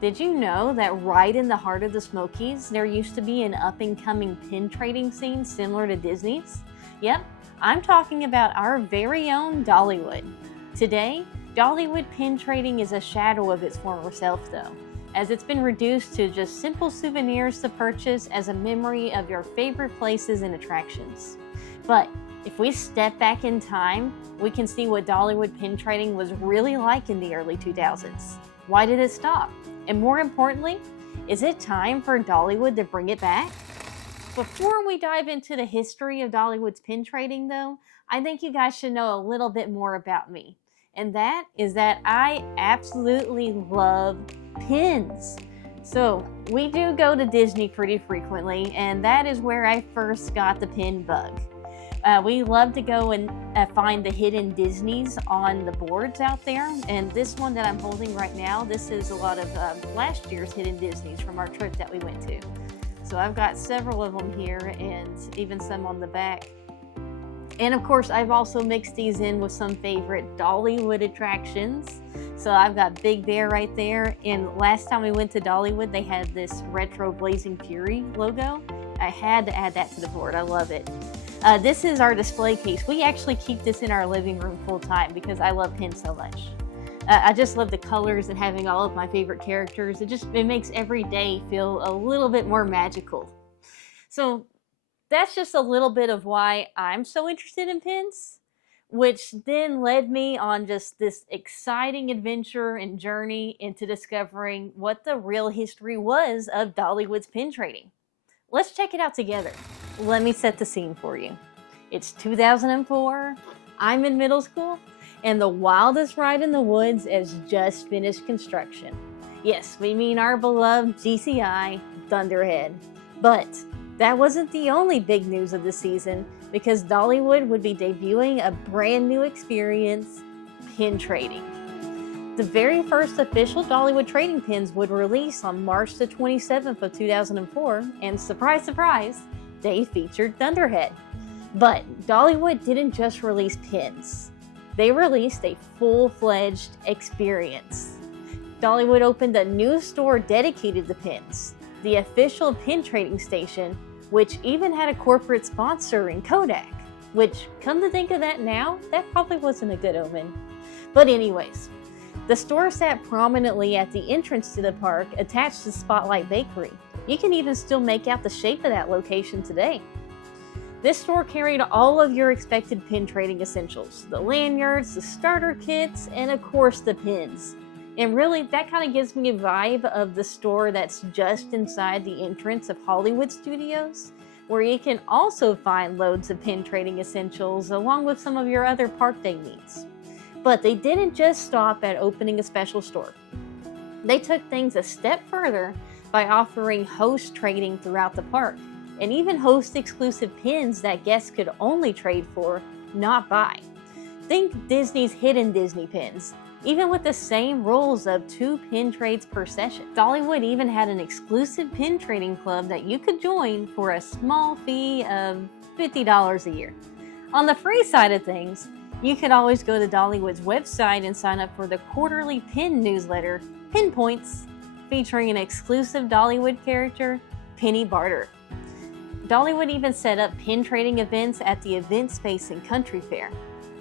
Did you know that right in the heart of the Smokies, there used to be an up-and-coming pin trading scene similar to Disney's? Yep, I'm talking about our very own Dollywood. Today, Dollywood pin trading is a shadow of its former self though, as it's been reduced to just simple souvenirs to purchase as a memory of your favorite places and attractions. But if we step back in time, we can see what Dollywood pin trading was really like in the early 2000s. Why did it stop? And more importantly, is it time for Dollywood to bring it back? Before we dive into the history of Dollywood's pin trading though, I think you guys should know a little bit more about me. And that is that I absolutely love pins. So we do go to Disney pretty frequently, and that is where I first got the pin bug. We love to go and find the hidden Disneys on the boards out there. And this one that I'm holding right now, this is a lot of last year's hidden Disneys from our trip that we went to. So I've got several of them here and even some on the back. And of course, I've also mixed these in with some favorite Dollywood attractions. So I've got Big Bear right there. And last time we went to Dollywood, they had this retro Blazing Fury logo. I had to add that to the board. I love it. This is our display case. We actually keep this in our living room full time because I love pins so much. I just love the colors and having all of my favorite characters. It makes every day feel a little bit more magical. So that's just a little bit of why I'm so interested in pins, which then led me on just this exciting adventure and journey into discovering what the real history was of Dollywood's pin trading. Let's check it out together. Let me set the scene for you. It's 2004, I'm in middle school, and the wildest ride in the woods has just finished construction. Yes, we mean our beloved GCI, Thunderhead. But that wasn't the only big news of the season, because Dollywood would be debuting a brand new experience, pin trading. The very first official Dollywood trading pins would release on March the 27th of 2004, and surprise, surprise, they featured Thunderhead. But Dollywood didn't just release pins. They released a full-fledged experience. Dollywood opened a new store dedicated to pins, the official pin trading station, which even had a corporate sponsor in Kodak, which, come to think of that now, that probably wasn't a good omen. But anyways, the store sat prominently at the entrance to the park attached to Spotlight Bakery. You can even still make out the shape of that location today. This store carried all of your expected pin trading essentials, the lanyards, the starter kits, and of course the pins. And really, that kind of gives me a vibe of the store that's just inside the entrance of Hollywood Studios, where you can also find loads of pin trading essentials along with some of your other park day needs. But they didn't just stop at opening a special store. They took things a step further by offering host trading throughout the park, and even host exclusive pins that guests could only trade for, not buy. Think Disney's hidden Disney pins, even with the same rules of 2 pin trades per session. Dollywood even had an exclusive pin trading club that you could join for a small fee of $50 a year. On the free side of things, you could always go to Dollywood's website and sign up for the quarterly pin newsletter, Pinpoints, featuring an exclusive Dollywood character, Penny Barter. Dollywood even set up pin trading events at the event space and country fair.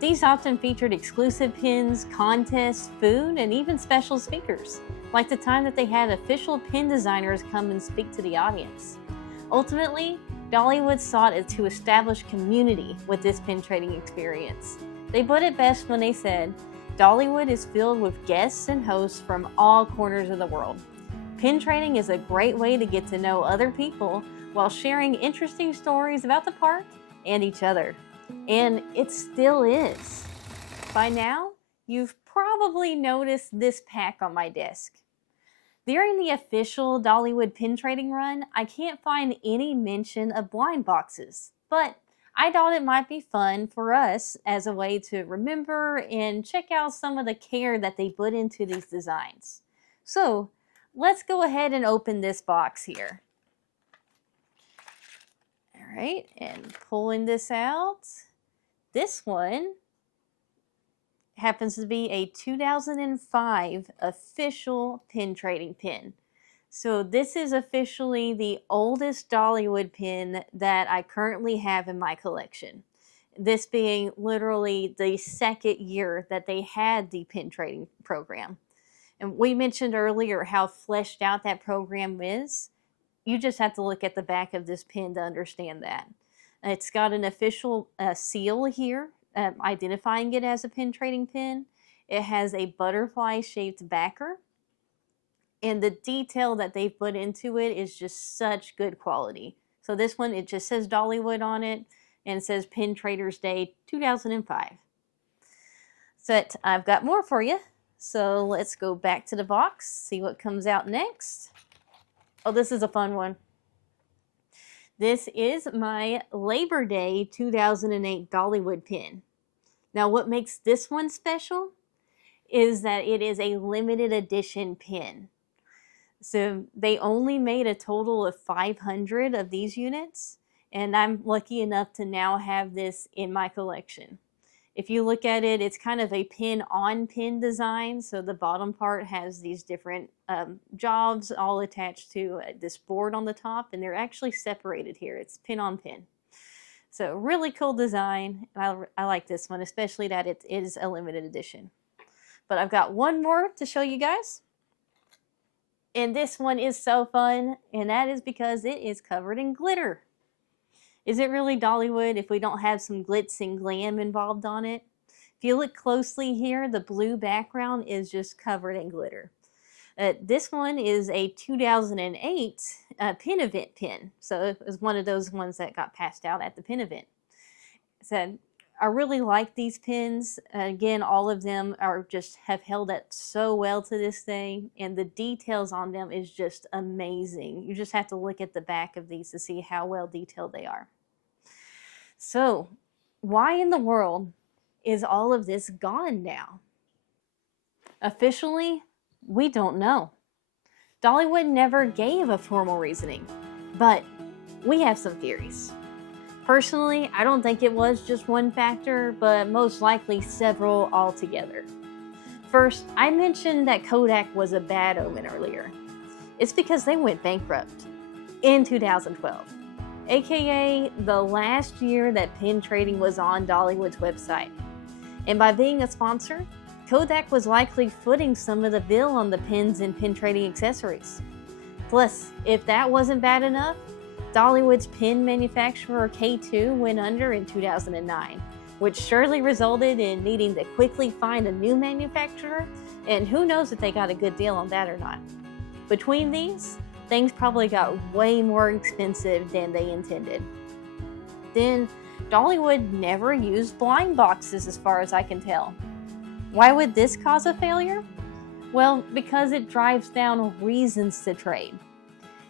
These often featured exclusive pins, contests, food, and even special speakers, like the time that they had official pin designers come and speak to the audience. Ultimately, Dollywood sought to establish community with this pin trading experience. They put it best when they said, Dollywood is filled with guests and hosts from all corners of the world. Pin trading is a great way to get to know other people while sharing interesting stories about the park and each other. And it still is. By now, you've probably noticed this pack on my desk. During the official Dollywood pin trading run, I can't find any mention of blind boxes, but I thought it might be fun for us as a way to remember and check out some of the care that they put into these designs. So let's go ahead and open this box here. All right, and pulling this out, this one happens to be a 2005 official pin trading pin. So this is officially the oldest Dollywood pin that I currently have in my collection. This being literally the second year that they had the pin trading program. And we mentioned earlier how fleshed out that program is. You just have to look at the back of this pin to understand that. It's got an official seal here, identifying it as a pin trading pin. It has a butterfly shaped backer. And the detail that they've put into it is just such good quality. So this one, it just says Dollywood on it, and it says Pin Traders Day 2005. So I've got more for you. So let's go back to the box, see what comes out next. Oh, this is a fun one. This is my Labor Day 2008 Dollywood pin. Now, what makes this one special is that it is a limited edition pin. So they only made a total of 500 of these units, and I'm lucky enough to now have this in my collection. If you look at it, it's kind of a pin-on-pin design, so the bottom part has these different jobs all attached to this board on the top, and they're actually separated here. It's pin-on-pin. So really cool design. I like this one, especially that it is a limited edition. But I've got one more to show you guys. And this one is so fun, and that is because it is covered in glitter. Is it really Dollywood if we don't have some glitz and glam involved on it? If you look closely here, the blue background is just covered in glitter. This one is a 2008 pin event pin. So it was one of those ones that got passed out at the pin event. So I really like these pins. Again, all of them are just have held up so well to this day, and the details on them is just amazing. You just have to look at the back of these to see how well detailed they are. So, why in the world is all of this gone now? Officially, we don't know. Dollywood never gave a formal reasoning, but we have some theories. Personally, I don't think it was just one factor, but most likely several altogether. First, I mentioned that Kodak was a bad omen earlier. It's because they went bankrupt in 2012, aka the last year that pin trading was on Dollywood's website. And by being a sponsor, Kodak was likely footing some of the bill on the pins and pin trading accessories. Plus, if that wasn't bad enough, Dollywood's pin manufacturer K2 went under in 2009, which surely resulted in needing to quickly find a new manufacturer, and who knows if they got a good deal on that or not. Between these, things probably got way more expensive than they intended. Then, Dollywood never used blind boxes as far as I can tell. Why would this cause a failure? Well, because it drives down reasons to trade.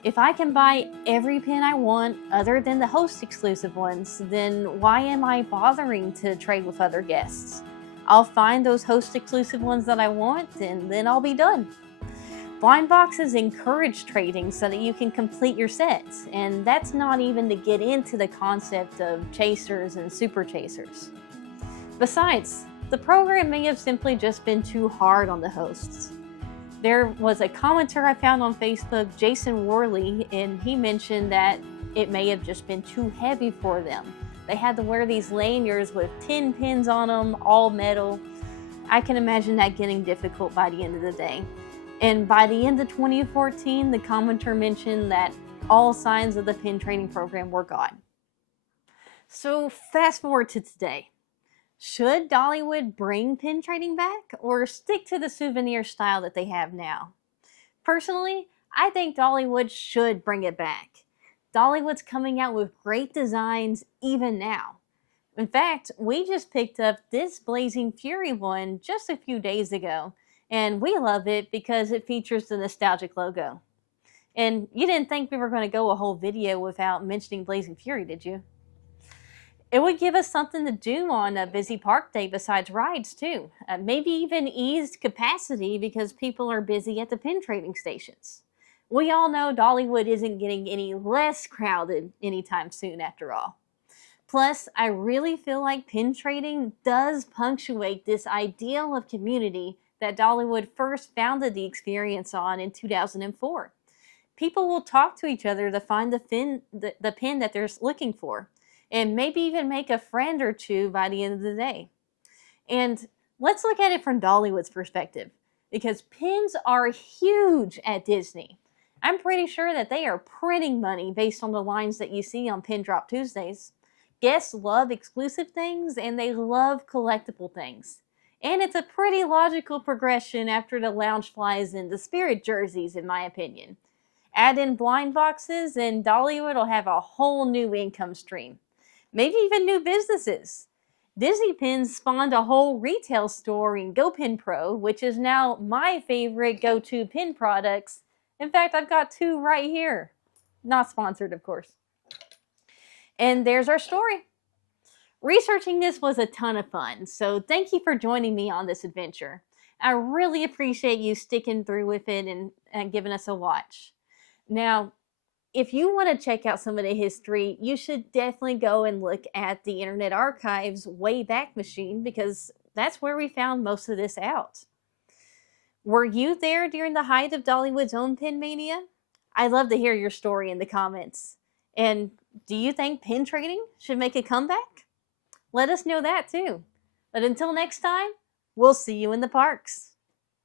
If I can buy every pin I want other than the host exclusive ones, then why am I bothering to trade with other guests? I'll find those host exclusive ones that I want, and then I'll be done. Blind boxes encourage trading so that you can complete your sets, and that's not even to get into the concept of chasers and super chasers. Besides, the program may have simply just been too hard on the hosts. There was a commenter I found on Facebook, Jason Worley, and he mentioned that it may have just been too heavy for them. They had to wear these lanyards with 10 pins on them, all metal. I can imagine that getting difficult by the end of the day. And by the end of 2014, the commenter mentioned that all signs of the pin trading program were gone. So fast forward to today. Should Dollywood bring pin trading back or stick to the souvenir style that they have now? Personally, I think Dollywood should bring it back. Dollywood's coming out with great designs even now. In fact, we just picked up this Blazing Fury one just a few days ago, and we love it because it features the nostalgic logo. And you didn't think we were going to go a whole video without mentioning Blazing Fury, did you? It would give us something to do on a busy park day besides rides too. Maybe even eased capacity because people are busy at the pin trading stations. We all know Dollywood isn't getting any less crowded anytime soon after all. Plus, I really feel like pin trading does punctuate this ideal of community that Dollywood first founded the experience on in 2004. People will talk to each other to find the pin that they're looking for, and maybe even make a friend or two by the end of the day. And let's look at it from Dollywood's perspective, because pins are huge at Disney. I'm pretty sure that they are printing money based on the lines that you see on Pin Drop Tuesdays. Guests love exclusive things and they love collectible things. And it's a pretty logical progression after the Loungeflies and the Spirit jerseys, in my opinion. Add in blind boxes and Dollywood will have a whole new income stream. Maybe even new businesses. Disney Pins spawned a whole retail store in GoPin Pro, which is now my favorite go-to pin products. In fact, I've got two right here. Not sponsored, of course. And there's our story. Researching this was a ton of fun, so thank you for joining me on this adventure. I really appreciate you sticking through with it and giving us a watch. Now, if you want to check out some of the history, you should definitely go and look at the Internet Archive's Wayback Machine, because that's where we found most of this out. Were you there during the height of Dollywood's own pin mania? I'd love to hear your story in the comments. And do you think pin trading should make a comeback? Let us know that too. But until next time, we'll see you in the parks.